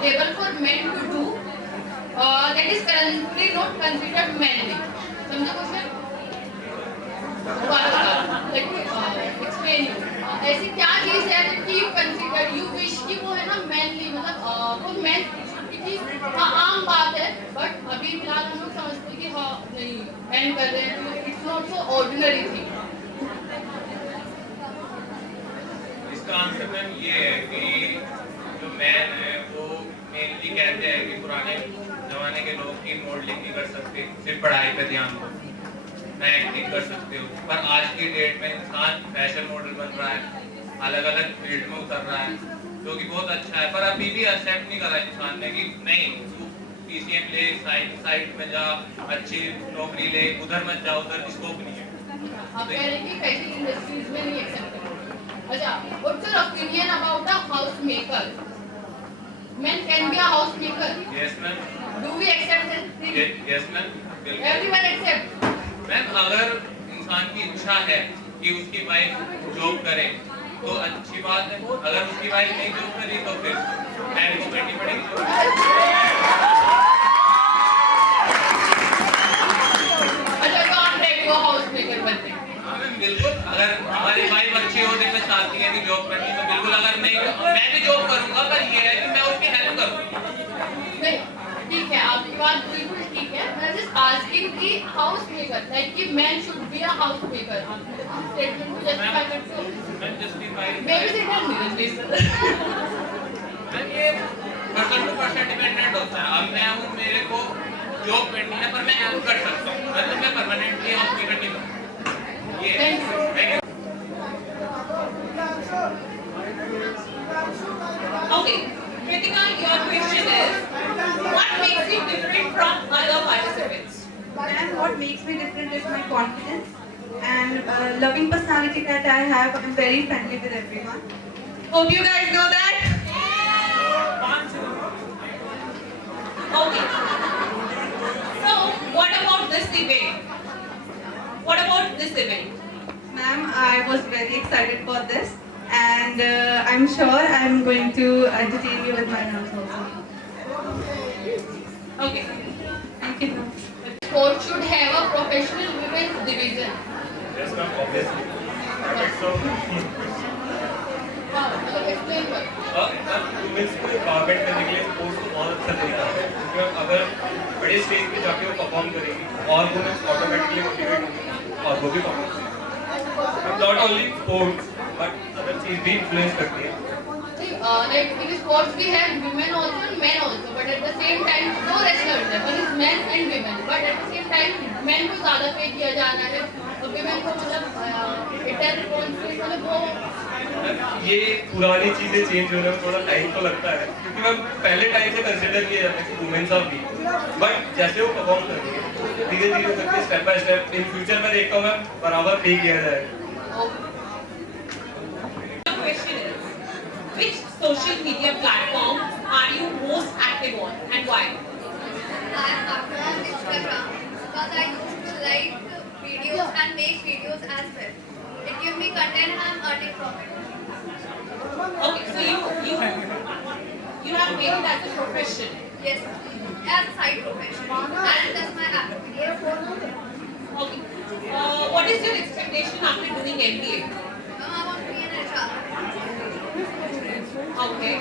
acceptable for men to do that is currently not considered manly? समझो question? Explain you. ऐसी क्या चीज है कि यू कंसीडर यू विश कि वो है ना मैनली, मतलब वो मैन की हाँ आम बात है, बट अभी फिलहाल हम लोग समझते हैं कि हाँ नहीं मैन कर रहे हैं, तो it's not so ordinary thing. इसका आंसर मैम ये है कि जो मैन है वो मेनली कहते हैं कि पुराने जमाने के लोग की मॉडलिंग नहीं कर सकते, सिर्फ पढ़ाई पे ध्यान दो, मैं एक्टिंग कर सकते हो। पर आज की डेट में इंसान फैशन मॉडल बन रहा है, अलग अलग फील्ड में उतर रहा है, जो कि बहुत अच्छा है। पर अभी भी एक्सेप्ट नहीं करा इंसान ने कि नहीं पीसीएम ले, साइड में जा, अच्छी नौकरी ले, उधर मत जा, उधर स्कोप नहीं है। आप कह रहे हैं कि फैशन इंडस्ट्रीज में नहीं एक्सेप्टेबल। अच्छा, what's your opinion about a house maker? Men can be a house maker. Yes ma'am. Do we accept that thing? Yes ma'am. Everyone accept. Ma'am अगर इंसान की इच्छा है कि उसकी वाइफ जॉब करे तो अच्छी बात है, अगर उसकी वाइफ नहीं जॉब करी तो फिर मैन को करनी पड़ेगी। अच्छा, तो आप रेडी हो हाउस मेकर बनने? हाँ मैम बिल्कुल, अगर हमारी वाइफ अच्छी होने में चाहती है कि जॉब करनी तो बिल्कुल, अगर नहीं मैं भी जॉब करूंगा, पर ये है कि मैं उसकी हेल्प करूंगा। नहीं ठीक है, आपकी बात बिल्कुल ठीक है। मैं जस्ट आस्किंग कि हाउस मेकर लाइक कि man should be a house maker, आप स्टेटमेंट को जस्टिफाई करते हो? मैं जस्टिफाई बेबी सिटर नहीं प्लीज। मैम ये पर्सन टू पर्सन डिपेंडेंट होता है। अब मैं हूँ, मेरे को जॉब करनी है पर मैं हेल्प कर सकता हूँ, मतलब मैं परमानेंटली हाउस मेकर नहीं बनूंगा। ये Okay, Kritika, your question is, what makes you different from other participants? And what makes me different is my confidence and loving personality that I have. I'm very friendly with everyone. Hope you guys know that. Okay. So, what about this event? What about this event? Ma'am, I was very excited for this, and I'm sure I'm going to entertain you with my rounds also. Okay. Thank you, ma'am. Sport should have a professional women's division. Yes ma'am, obviously. So, हाँ, मतलब explain कर। Women's को empowerment करने के लिए sports को बहुत अच्छा तरीका है, क्योंकि अगर बड़े स्टेज पे जाके वो परफॉर्म करेगी और वुमेन्स ऑटोमेटिकली मोटिवेट होंगी और वो भी परफॉर्म करेंगी। Not only sports but other चीज भी इन्फ्लुएंस करती है। Like in sports we have women also and men also, but at the same time दो wrestlers हैं, one is men and women, but at the same time men को ज़्यादा पे किया जा रहा है और women को मतलब इतना responsibility, मतलब वो ये पुरानी चीजें चेंज होने में थोड़ा टाइम तो लगता है, क्योंकि मैं पहले टाइम से कंसिडर किया जाता है कि वुमेन्स आर वीक, बट जैसे वो परफॉर्म कर रही है धीरे धीरे करके step by step in future में देखता हूँ मैं बराबर पे किया जाएगा। The question is, which social media platform are you most active on and why? I'm active on Instagram because I used to like videos and make videos as well. It gives me content and I'm earning from it. Okay, so you have made it as a profession. Yes, as a side profession and that's my activity. Okay. What is your expectation after doing MBA? I want to be an HR. Okay.